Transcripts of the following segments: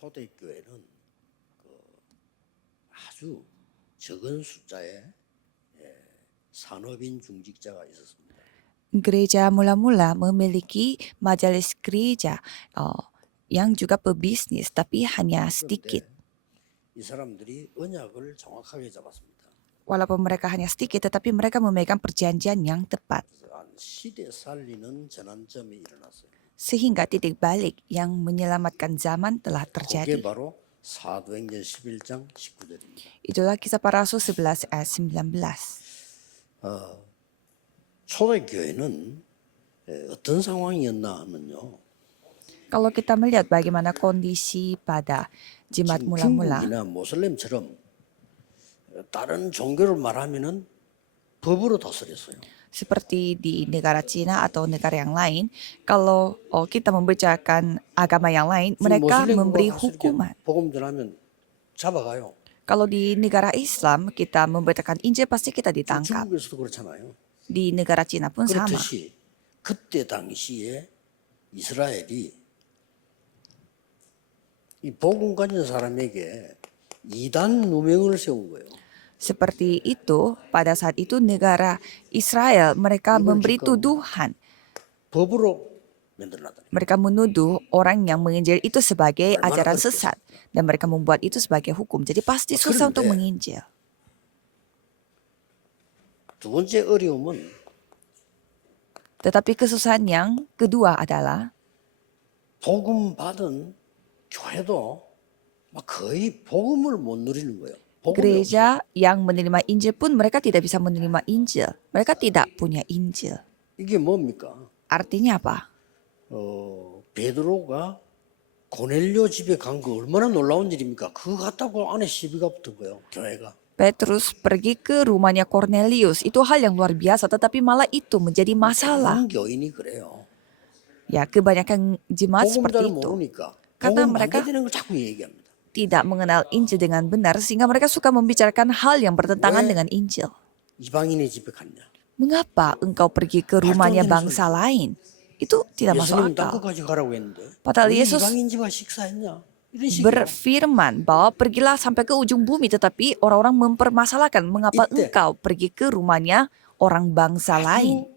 초대교회는 아주 적은 숫자의 산업인 중직자가 있었습니다. Gereja mula-mula memiliki majelis gereja yang juga pebisnis, tapi hanya sedikit. 그런데 이 사람들이 언약을 정확하게 잡았습니다. Walaupun mereka hanya sedikit, tetapi mereka memegang perjanjian yang tepat. 그래서 시대 살리는 전환점이 일어났어요. Sehingga titik balik yang menyelamatkan zaman telah 그게 terjadi. 바로 사도행전 11장 19절입니다. Itulah Kisah Para Rasul 11 ayat 19. 초대교회는 어떤 상황이었나 하면요. Kalau kita melihat bagaimana kondisi pada jemaat 지금 mula-mula, 중국이나 모슬렘처럼 다른 종교를 말하면은 법으로 다스렸어요. seperti di negara Cina atau negara yang lain, kalau kita membicarakan agama yang lain, mereka memberi hukuman. 복음 전하면 잡아가요. Kalau di negara Islam kita memberitakan Injil, pasti kita ditangkap. 중국에서도 그렇잖아요. Di negara Cina pun sama. 그렇듯이 그때 당시에 이스라엘이 이 복음 가진 사람에게 이단 누명을 세운 거예요. Seperti itu, pada saat itu negara Israel mereka memberi tuduhan. 법으로 만들어놨다. Mereka menuduh orang yang menginjil itu sebagai ajaran sesat. Dan mereka membuat itu sebagai hukum. Jadi pasti susah untuk menginjil. 두 번째 어려움은 Tetapi kesusahan yang kedua adalah 복음 받은 교회도 막 거의 복음을 못 누리는 거예요. 복음이 gereja yang menerima Injil pun mereka tidak bisa menerima Injil. Mereka tidak punya Injil. 없어. 이게 뭡니까? Artinya apa? 베드로가 고넬료 집에 간 거 얼마나 놀라운 일입니까? 그거 갔다고 안에 시비가 붙은 거예요. 교회가. Petrus pergi ke rumahnya Cornelius. Itu hal yang luar biasa, tetapi malah itu menjadi masalah. 대부분 교인이 그래요. Ya, kebanyakan jemaat 복음 잘 seperti itu. 모르니까 Karena 복음 mereka 반대되는 걸 자꾸 얘기합니다. tidak mengenal Injil dengan benar, sehingga mereka suka membicarakan hal yang bertentangan 왜? dengan Injil. 이방인의 집에 갔냐? Mengapa engkau pergi ke rumahnya bangsa lain? Itu tidak masuk 예수님 akal. 땅끝까지 가라고 했는데 Padahal 왜 Yesus 이방인 집에 식사했냐? 이런 식이에요. berfirman bahwa pergilah sampai ke ujung bumi, tetapi orang-orang mempermasalahkan mengapa Itu. engkau pergi ke rumahnya orang bangsa lain.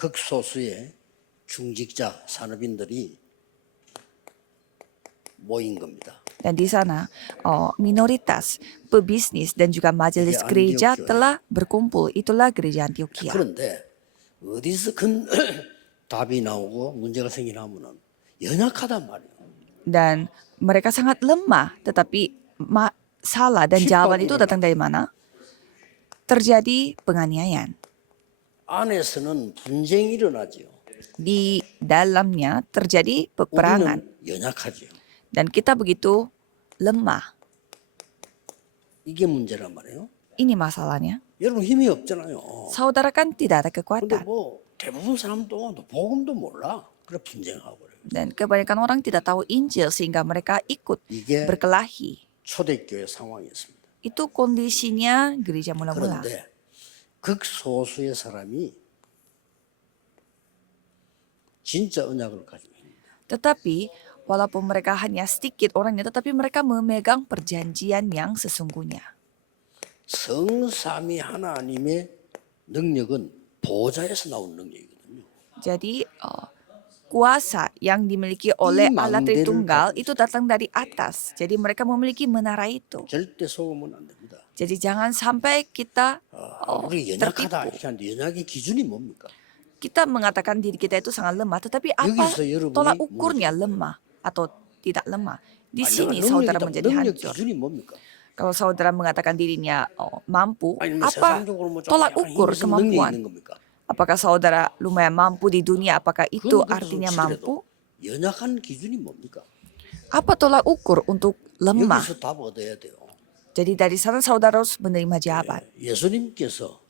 극소수의 중직자 산업인들이 모인 겁니다. Dan di sana minoritas pebisnis dan juga majelis Jadi gereja Antioquia. telah berkumpul. Itulah gereja Antioquia. 그런데 어디서 큰 답이 나오고 문제가 생기냐면은 연약하단 말이에요. Dan mereka sangat lemah, tetapi masalah dan jawaban itu datang dari mana? Terjadi penganiayaan. 안에서는 분쟁이 일어나죠. Di dalamnya terjadi peperangan. 우리는 연약하죠. Dan kita begitu lemah. 이게 문제란 말이에요. Ini masalahnya. 여러분 힘이 없잖아요. Saudara kan tidak ada 근데 kekuatan. 뭐 대부분 사람도 복음도 몰라. 그래 분쟁하고 그래요. Dan kebanyakan orang tidak tahu Injil sehingga mereka ikut 이게 berkelahi. 초대교회 상황이었습니다. Itu kondisinya gereja mula-mula. 그런데 극소수의 사람이 진짜 언약을 가지고 있는 Tetapi walaupun mereka hanya sedikit orangnya, tetapi mereka memegang perjanjian yang sesungguhnya. 성삼위 하나님의 능력은 보좌에서 나온 능력이거든요. Jadi kuasa yang dimiliki oleh Allah Tritunggal itu datang dari atas. Jadi mereka memiliki menara itu. 절대 속으면 안 됩니다. Jadi jangan sampai kita 우리 연약하다 tertipu. 이렇게 하는데 연약의 기준이 뭡니까? Kita mengatakan diri kita itu sangat lemah, tetapi apa 여기서 여러분이 tolak ukurnya lemah atau tidak lemah? Di sini saudara menjadi 능력 hancur. 기준이 뭡니까? Kalau saudara mengatakan dirinya mampu, 아니 뭐 apa 세상적으로 뭐 tolak 약간 ukur 힘이 있는 능력이 kemampuan? 있는 겁니까? Apakah saudara lumayan mampu di dunia? Apakah itu 그건 artinya 치더라도 mampu? 연약한 기준이 뭡니까? Apa tolak ukur untuk lemah? 여기서 답 얻어야 돼요. Jadi dari sana saudara harus menerima jawaban. 예수님께서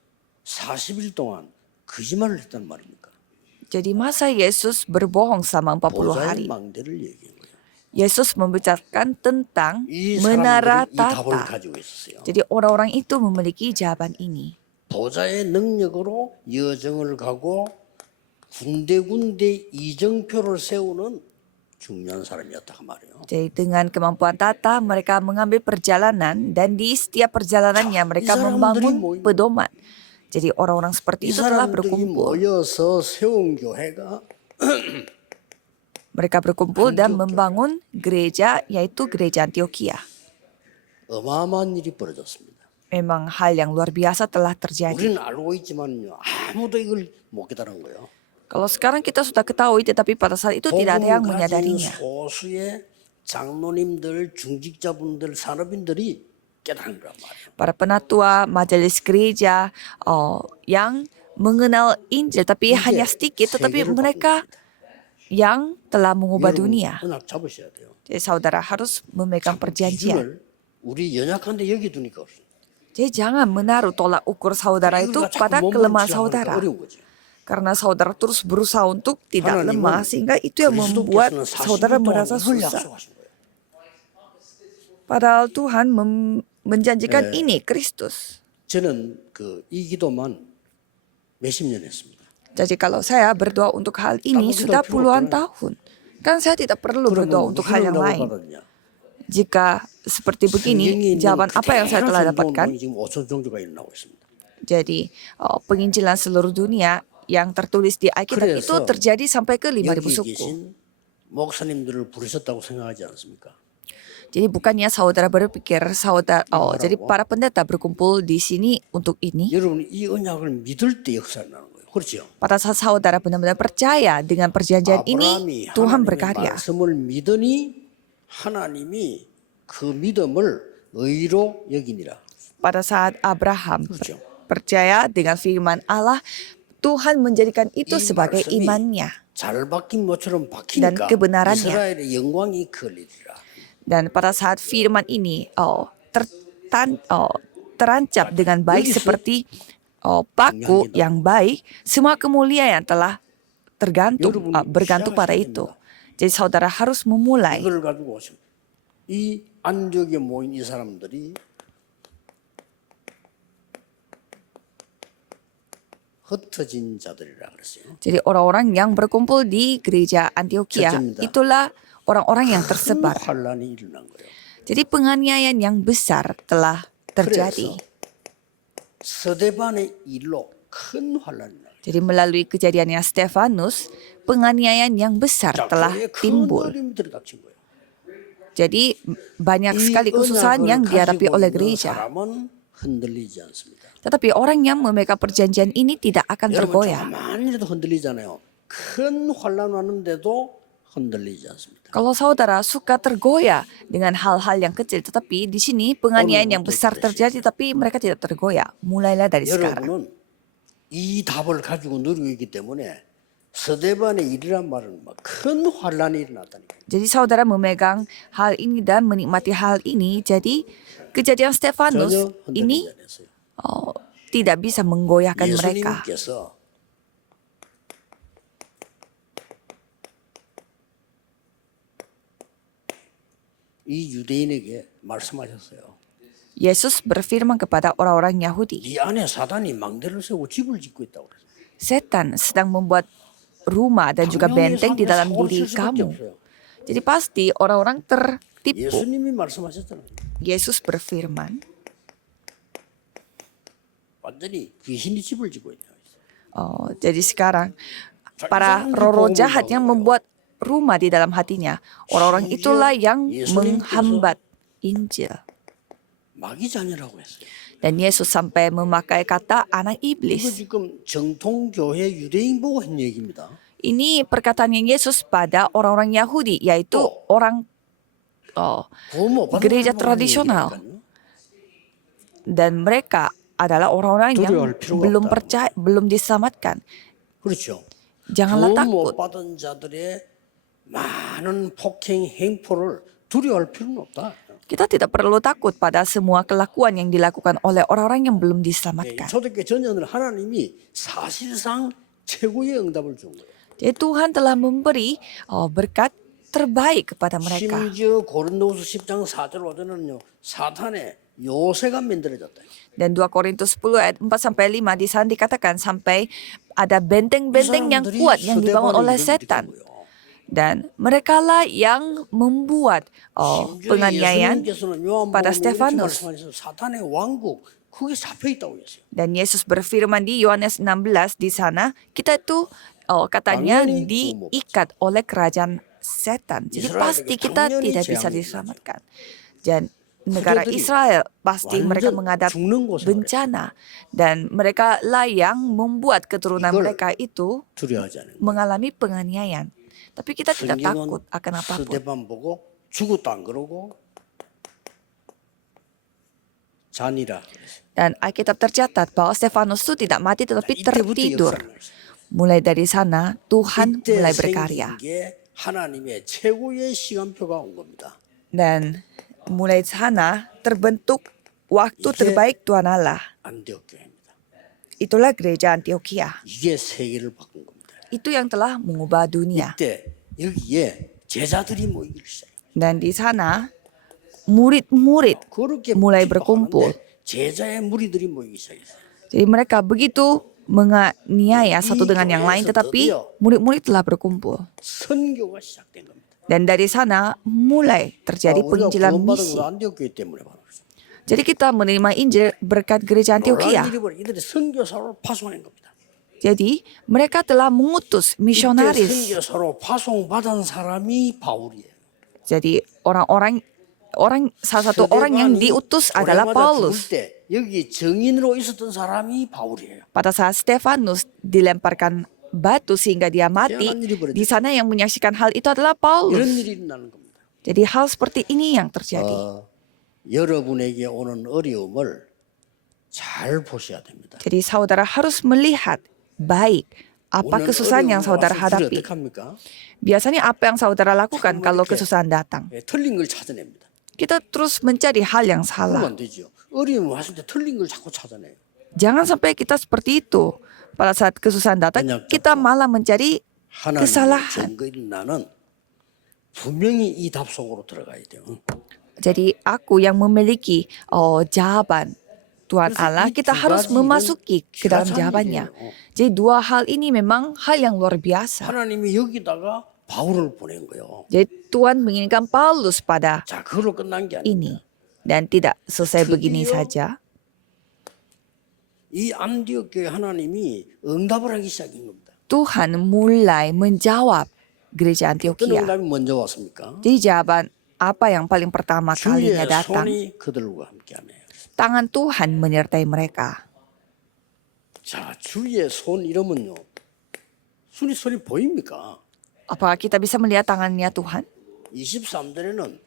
40일 동안 거짓말을 했단 말입니까? Jadi masa Yesus berbohong selama 40 보좌의 hari? 망대를 얘기한 거예요. Yesus membicarakan tentang 이 menara 사람들이 이 답을 tata. 가지고 있었어요. Jadi orang-orang itu memiliki jawaban ini. 보좌의 능력으로 여정을 가고 군데군데 이정표를 세우는 중요한 사람이었다 그 말이에요. Jadi dengan kemampuan tata mereka mengambil perjalanan dan di setiap perjalanannya mereka membangun pedoman. Jadi orang-orang 이 seperti itu telah 사람들이 berkumpul. 모여서 세운 교회가 Mereka berkumpul dan membangun gereja yaitu gereja Antioquia. 어마어마한 일이 벌어졌습니다. Memang hal yang luar biasa telah terjadi. 우리는 알고 있지만요, 아무도 이걸 못 깨달은 거예요. Kalau sekarang kita sudah ketahui tetapi pada saat itu tidak ada yang 복음 가진 menyadarinya. 소수의 장로님들, 중직자분들, 산업인들이 깨달은 거란 말이에요. Para penatua majelis gereja yang mengenal Injil tapi hanya sedikit tetapi mereka yang telah mengubah dunia. 언약 잡으셔야 돼요. Jadi saudara harus memegang perjanjian. 기준을 우리 연약한데 여기 두니까 없어요. Jadi jangan menaruh tolak ukur saudara itu 이걸 자꾸 pada 몸만 kelemahan 치려고 saudara. 하니까 어려운 거죠. Karena saudara terus berusaha untuk tidak 하나님은 lemah sehingga itu yang membuat 그리스도께서는 saudara 40일 동안 merasa 이걸 susah. 약속하신 거예요. Padahal Tuhan menjanjikan ini Kristus. 저는 이 기도만 몇십 년 했습니다. Jadi kalau saya berdoa untuk hal ini sudah puluhan tahun. Kan saya tidak perlu berdoa untuk hal yang lain. Jika seperti begini, jawaban apa yang saya telah dapatkan? 지금 5천 종교가 일어나고 있습니다. Jadi penginjilan seluruh dunia yang tertulis di Alkitab itu 그래서 terjadi sampai ke 5.000 여기 suku. 계신 목사님들을 부르셨다고 생각하지 않습니까? Jadi bukannya saudara berpikir jadi para pendeta berkumpul di sini untuk ini. 여러분 이 언약을 믿을 때 역사가 나는 거예요. 그렇죠? Pada saat saudara benar-benar percaya dengan perjanjian ini, 아브라함이 Tuhan 하나님의 berkarya. 말씀을 믿으니 하나님이 그 믿음을 의로 여기니라. Pada saat Abraham 그렇죠? percaya dengan firman Allah, Tuhan menjadikan itu 이 sebagai 말씀이 imannya. 잘 박힌 모처럼 Dan 박히니까 kebenarannya. 이스라엘의 영광이 걸리리라. Dan pada saat firman ini terancap dengan baik 여기서 seperti paku 영향이 yang baik, semua kemuliaan telah bergantung pada 시작하셔야 itu. 됩니다. Jadi saudara harus memulai. 이걸 가지고 오시면 이 안디옥에 모인 이 사람들이 흩어진 자들이라 그랬어요. Jadi orang-orang yang berkumpul di gereja Antioquia 첫째입니다. itulah orang-orang yang tersebar. 환란이 일어난 거예요. Jadi penganiayaan yang besar telah terjadi. 스데반의 일로 큰 환란이 나. Jadi melalui kejadiannya Stefanus, penganiayaan yang besar telah timbul. 어려움이 들어닥친 거예요. Jadi banyak 이 sekali kesusahan yang 언약을 dihadapi 가지고 oleh 있는 gereja. 사람은 흔들리지 않습니다. Tetapi orang yang memegang perjanjian ini tidak akan 여러분 tergoyah. 조금만이라도 흔들리잖아요. 큰 환란 왔는데도 흔들리지 않습니다. Kalau saudara suka tergoyah dengan hal-hal yang kecil, tetapi di sini penganiayaan yang besar terjadi, tapi mereka tidak tergoyah. Mulailah dari sekarang. 여러분은 이 답을 가지고 누리고 있기 때문에 스데반의 일이란 말은 막 큰 환란이 일어났다니까. Jadi saudara memegang hal ini dan menikmati hal ini. Jadi kejadian Stefanus 전혀 ini 흔들리지 않았어요. tidak bisa menggoyahkan mereka. 예수님께서 이 유대인에게 말씀하셨어요. Yesus berfirman kepada orang-orang Yahudi, 네 안에 사단이 망대를 세우고 집을 짓고 있다고 그랬어요. setan sedang membuat rumah dan juga benteng di dalam diri kamu. Jadi pasti orang-orang tertipu. 예수님이 말씀하셨잖아요. Yesus berfirman, 완전히 귀신이 집을 짓고 있다. jadi sekarang para roh-roh jahat yang membuat rumah di dalam hatinya, orang-orang itulah yang menghambat Injil. 마귀 자녀라고 했어요. Dan Yesus sampai memakai kata anak 이거 iblis. 지금 정통교회 유대인 보고 한 얘기입니다. Ini perkataan yang Yesus pada orang-orang Yahudi, yaitu orang 부모 받은 gereja 사람하고 tradisional. 얘기니까요. Dan mereka adalah orang-orang yang 두려워할 필요가 belum 없다. percaya, belum diselamatkan. 그렇죠. Janganlah 부모 takut. 받은 자들의 많은 폭행 행포를 두려워할 필요는 없다. Kita tidak perlu takut pada semua kelakuan yang dilakukan oleh orang-orang yang belum 예, diselamatkan. 초대교회 전년을 하나님이 사실상 최고의 응답을 준 거예요. Jadi Tuhan telah memberi berkat terbaik kepada mereka. 심지어 고린도후서 10장 4절 5절은요. 사탄의 요새가 만들어졌다. Dan 2 Korintus 10 ayat 4 sampai 5 di sana dikatakan sampai ada benteng-benteng yang kuat yang dibangun oleh setan. Dan merekalah yang membuat 심지어 penganiayaan 예수님께서는 pada 요한복음 이렇게 Stefanus. 말씀하셔서 사탄의 왕국 그게 잡혀 있다고 했어요. Dan Yesus berfirman di Yohanes 16 di sana, kita itu katanya 당연히 diikat oleh kerajaan setan. Jadi 이스라엘에게 pasti kita 당연히 tidak bisa 재앙이 diselamatkan. Dan negara 후대들이 Israel pasti mereka 완전 menghadap 죽는 고생을 bencana. Dan mereka lah yang membuat keturunan 이걸 mereka itu 두려워하지 않은 거예요. mengalami penganiayaan. Tapi kita tidak takut 성경은 akan apapun. 스데반 보고 죽었다 안 그러고 잔이라 그랬어요. Dan Alkitab tercatat bahwa Stefanus itu tidak mati tetapi 이때부터 tertidur. 역사를 했어요. Mulai dari sana Tuhan 이때 mulai 생긴 berkarya. 게 하나님의 최고의 시간표가 온 겁니다. Dan mulai sana terbentuk waktu 이게 terbaik Tuhan Allah. 안디옥 교회입니다. Itulah gereja Antioquia. 이게 세계를 바꾼 겁니다. Itu yang telah mengubah dunia. 이때 여기에 제자들이 모이기 시작해요. Dan di sana murid-murid 그렇게 mulai berkumpul. 기뻐하는데 제자의 무리들이 모이기 시작했어요. Jadi mereka begitu menganiaya satu dengan yang lain, tetapi murid-murid telah berkumpul. 선교가 시작된 겁니다. Dan dari sana mulai terjadi 우리가 penginjilan 구원받은 misi. 건 안디옥 교회 때문에 바로 그렇죠. Jadi kita menerima Injil berkat gereja Antioquia. 놀라운 일이 벌어 이들이 선교사로 파송한 겁니다. Jadi mereka telah mengutus 이때 misionaris. 선교사로 파송받은 사람이 바울이에요. Jadi salah satu orang yang diutus adalah Paulus. 때 여기 증인으로 있었던 사람이 바울이에요. Pada saat Stefanus dilemparkan batu sehingga dia mati, di sana yang menyaksikan hal itu adalah 이런 Paulus. 일이 일어나는 겁니다. Jadi hal seperti ini yang terjadi. 여러분에게 오는 어려움을 잘 보셔야 됩니다. Jadi saudara harus melihat baik apa 오는 kesusahan yang 어려움을 saudara 와서 hadapi. 어떻게 합니까? Biasanya apa yang saudara lakukan 정말 kalau 이렇게 kesusahan datang? 틀린 걸 찾아냅니다. Kita terus mencari hal yang 그러면 salah. 안 되죠. 어려움 왔을 때 틀린 걸 자꾸 찾아내요. Jangan sampai kita seperti itu. Pada saat kesusahan datang, kita malah mencari 하나님의 kesalahan. 증거인 나는 분명히 이 답 속으로 들어가야 돼요. Jadi aku yang memiliki jawaban Tuhan Allah, kita harus memasuki ke dalam jawabannya. Jadi dua hal ini memang hal yang luar biasa. 하나님이 여기다가 바울을 보낸 거예요. Jadi Tuhan menginginkan Paulus pada 자, 그걸로 끝난 게 아니에요. ini. Dan tidak selesai begini saja. 이 안디옥 교회 하나님이 응답을 하기 시작한 겁니다. Tuhan mulai menjawab gereja 어떤 Antioquia. 응답이 먼저 왔습니까? Jadi jawaban apa yang paling pertama 주의 kalinya datang? 손이 그들과 함께하네. Tangan Tuhan menyertai mereka. 자, 주의 손 이러면요. 손이 보입니까? Apakah kita bisa melihat tangannya Tuhan? 23절에는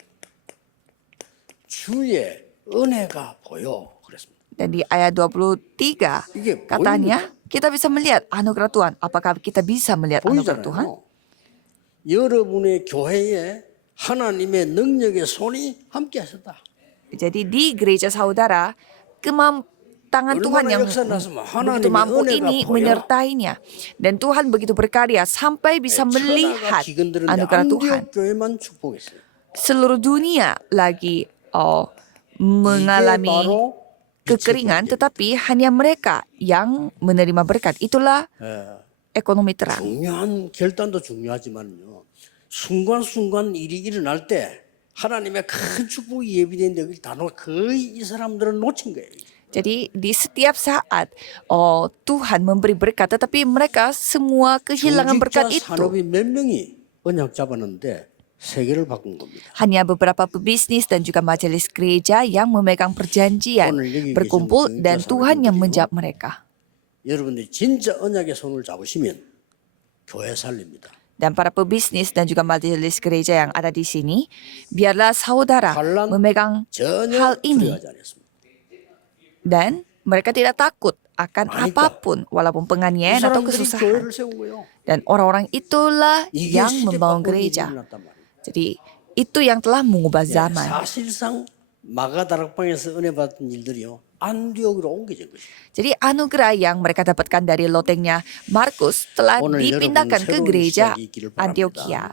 주의 은혜가 보여 그랬습니다. Dan di ayat 23 이게 katanya kita bisa melihat anugerah Tuhan. Apakah kita bisa melihat anugerah Tuhan? 보이잖아요. 여러분의 교회에 하나님의 능력의 손이 함께 하셨다. Jadi di gereja saudara, tangan Tuhan yang begitu mampu ini menyertainya. Dan Tuhan begitu berkarya sampai bisa melihat anugerah Tuhan. 교회만 축복했어요. Seluruh dunia lagi mengalami kekeringan, tetapi hanya mereka yang menerima berkat. Itulah ekonomi terang. 중요한 결단도 중요하지만요. 순간순간 일이 일어날 때 하나님의 큰 축복이 예비되는데 그 단어 거의 이 사람들은 놓친 거예요. Jadi di setiap saat Tuhan memberi berkat, tetapi mereka semua kehilangan berkat 중직자 itu. 산업이 몇 명이 언약 잡았는데 세계를 바꾼 겁니다. Hanya beberapa pebisnis dan juga majelis gereja yang memegang perjanjian berkumpul dan Tuhan yang menjawab mereka. 여러분들이 진짜 언약의 손을 잡으시면 교회 살립니다. Dan para pebisnis dan juga majelis gereja yang ada di sini, biarlah saudara memegang hal ini. 두려워하지 않았습니다. Dan mereka tidak takut akan apapun, walaupun 이 penganiayaan atau 사람들이 kesusahan. 교회를 세운 거예요. Dan orang-orang itulah 이게 yang 시대 membangun 바꾸는 일이 gereja. 일어났단 말이에요. Jadi itu yang telah mengubah zaman. 사실상 마가다락방에서 은혜 받은 일들이요. 안디옥으로 옮겨진 것이죠. Jadi anugerah yang mereka dapatkan dari lotengnya Markus telah 오늘 dipindahkan 여러분 ke 새로운 gereja 시작이 있기를 바랍니다. Antioquia.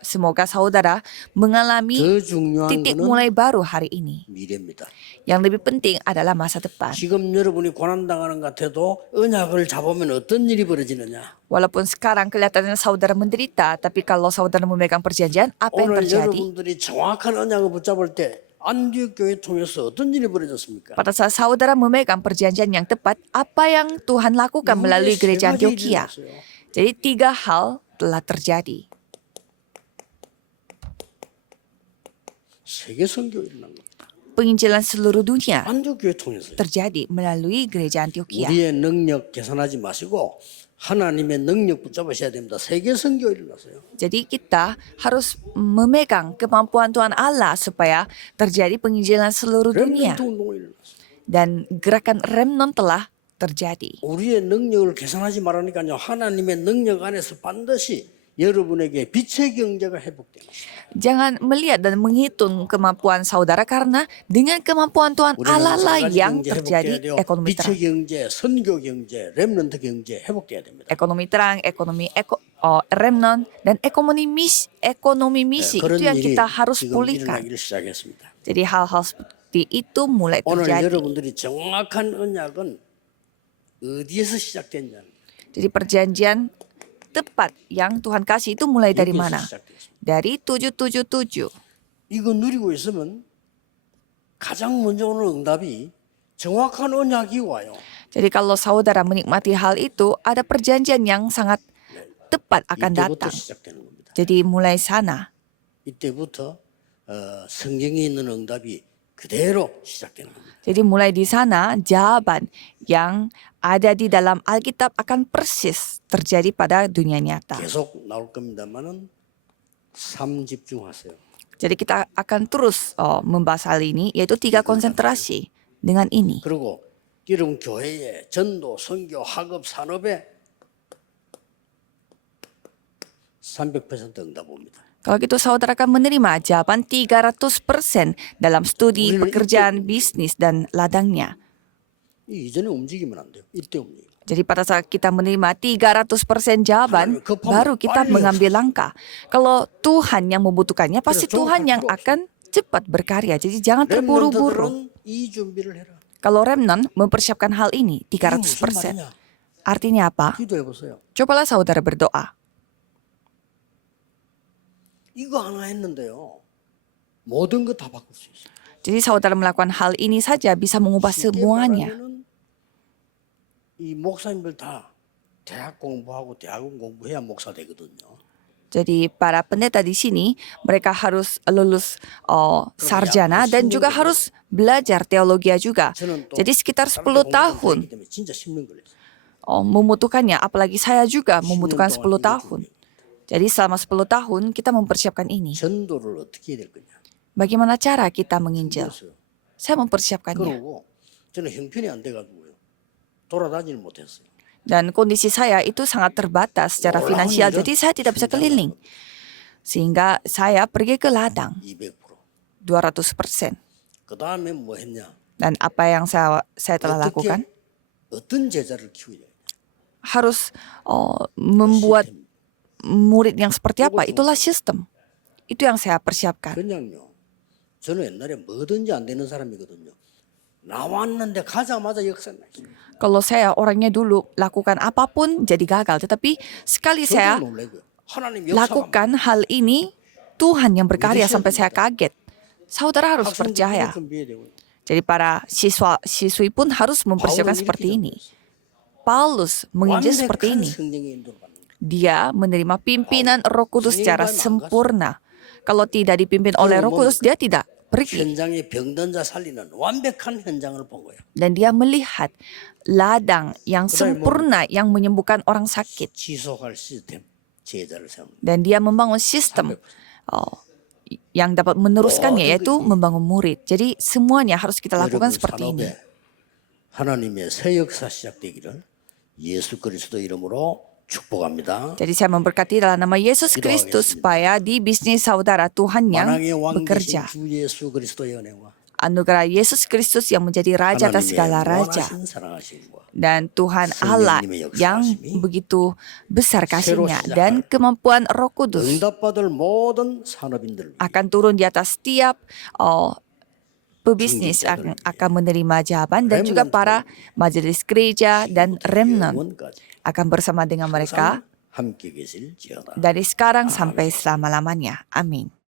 Semoga saudara mengalami 더 중요한 titik 거는 mulai baru hari ini. 미래입니다. Yang lebih penting adalah masa depan. 지금 여러분이 고난당하는 것 같아도 언약을 잡으면 어떤 일이 벌어지느냐? Walaupun sekarang kelihatannya saudara menderita, tapi kalau saudara memegang perjanjian, apa yang 오늘 terjadi? 여러분들이 정확한 언약을 붙잡을 때 안디옥 교회 통해서 어떤 일이 벌어졌습니까? Pada saat saudara memegang perjanjian yang tepat, apa yang Tuhan lakukan melalui gereja Antioquia? Jadi 3 hal telah terjadi. 세계 선교 일어난 겁니다. Penginjilan seluruh dunia 안디옥 교회 통해서요. terjadi melalui gereja Antioquia. 우리의 능력 계산하지 마시고 하나님의 능력 붙잡으셔야 됩니다. 세계 선교 일어났어요. Jadi kita harus memegang kemampuan Tuhan Allah supaya terjadi penginjilan seluruh dunia. 렘넌트 운동이 일어났어요. Dan gerakan remnon telah terjadi. 우리의 능력을 계산하지 말라니까요. 하나님의 능력 안에서 반드시 여러분에게 빛의 경제가 회복됩니다. Jangan melihat dan menghitung kemampuan saudara karena dengan kemampuan Tuhan Allah lah yang terjadi ekonomi 빛의 terang. 경제, 선교 경제, 렘넌트 경제 회복돼야 됩니다. Ekonomi terang, remnon dan ekonomi misi 그런 itu yang 일이 kita harus 지금 pulihkan. 일어나기를 시작했습니다. Jadi hal-hal seperti itu mulai 오늘 terjadi. 여러분들이 정확한 언약은 어디에서 시작됐냐? Jadi perjanjian tepat yang Tuhan kasih itu mulai dari 여기에서 mana? 시작됐습니다. Dari 777. 이거 누리고 있으면 가장 먼저 오는 응답이 정확한 언약이 와요. Jadi kalau saudara menikmati hal itu, ada perjanjian yang sangat tepat akan 이때부터 datang. 시작되는 겁니다. Jadi mulai sana. 이때부터 성경에 있는 응답이 그대로 시작되는 겁니다. Jadi mulai di sana jawaban yang ada di dalam Alkitab akan persis terjadi pada dunia nyata. 계속 나올 겁니다만은 삶 집중하세요. Jadi kita akan terus membahas hal ini, yaitu 3 konsentrasi dengan ini. 그리고 여러분 교회에 전도, 선교, 학업, 산업에 300% 응답 옵니다. Kalau gitu saudara akan menerima jawaban 300% dalam studi, pekerjaan, bisnis, dan ladangnya. 이전에 움직이면 안 돼요. 이때 움직이면. Jadi pada saat kita menerima 300% jawaban, baru kita mengambil langkah. Kalau Tuhan yang membutuhkannya, pasti Tuhan yang akan cepat berkarya. Jadi jangan terburu-buru. 렘넌트들은 이 준비를 해라. Kalau remnon mempersiapkan hal ini 이게 무슨 300%. 말이냐? Artinya apa? 기도해 보세요. Cobalah saudara berdoa. 이거 하나 했는데요. 모든 거 다 바꿀 수 있어요. Jadi saudara melakukan hal ini saja bisa mengubah 쉽게 semuanya. 말하면은 이 목사님들 다 대학 공부하고 대학원 공부해야 목사 되거든요. Jadi para pendeta di sini mereka harus lulus sarjana dan juga harus belajar teologi juga. Jadi sekitar 10 tahun 진짜 10년 걸렸어요. membutuhkannya, apalagi saya juga membutuhkan 10 tahun. Jadi selama 10 tahun kita mempersiapkan ini. 전도를 어떻게 해야 될 거냐? Bagaimana cara kita menginjil? 그랬어요. Saya mempersiapkannya. 그러고 저는 형편이 안 돼가지고요. 돌아다니질 못했어요. Dan kondisi saya itu sangat terbatas secara finansial, jadi saya tidak bisa keliling. Sehingga saya pergi ke ladang 200%. 200%. 그 다음에 뭐 했냐? Dan apa yang saya telah lakukan? 어떤 제자를 키우냐? Harus membuat murid yang seperti apa? Itulah sistem. Itu yang saya persiapkan. 그냥요. 저는 옛날에 뭐든지 안 되는 사람이거든요. 나왔는데 가자마자 역사 났어요. Kalau saya orangnya dulu lakukan apapun jadi gagal. Tetapi sekali saya 놀래고요. 하나님 역사가 lakukan hal ini, Tuhan yang berkarya sampai saya kaget. Saudara harus 학생들이 percaya. 준비해야 되고요. Jadi para siswi pun harus mempersiapkan seperti ini. Paulus menginjil seperti 완벽한 ini. 성령의 인도를 받는 거예요. Dia menerima pimpinan Roh Kudus secara sempurna. Kalau tidak dipimpin oleh Roh Kudus, dia tidak pergi. 현장에 병든 자 살리는 완벽한 현장을 본 거예요. Dan dia melihat ladang yang sempurna yang menyembuhkan orang sakit. 지속할 시스템 제자를 세우는 거예요. Dan dia membangun sistem yang dapat meneruskannya, yaitu membangun murid. Jadi semuanya harus kita lakukan 여러분 seperti ini. 산업에 하나님의 새 역사 시작되기를 예수 그리스도 이름으로 축복합니다. Jadi saya memberkati dalam nama Yesus Kristus supaya di bisnis saudara Tuhan yang 만왕의 왕 bekerja. 되신 주 예수 그리스도의 은혜와 anugerah Yesus Kristus yang menjadi Raja atas segala raja. 무한하신 사랑하심과 Dan Tuhan Allah yang begitu besar kasihnya dan kemampuan Roh Kudus 응답받을 모든 산업인들 akan turun di atas setiap pebisnis akan menerima jawaban dan juga para majelis gereja dan remnant 영원까지 akan bersama dengan mereka 함께 계실지어다. dari sekarang sampai selama-lamanya. Amin.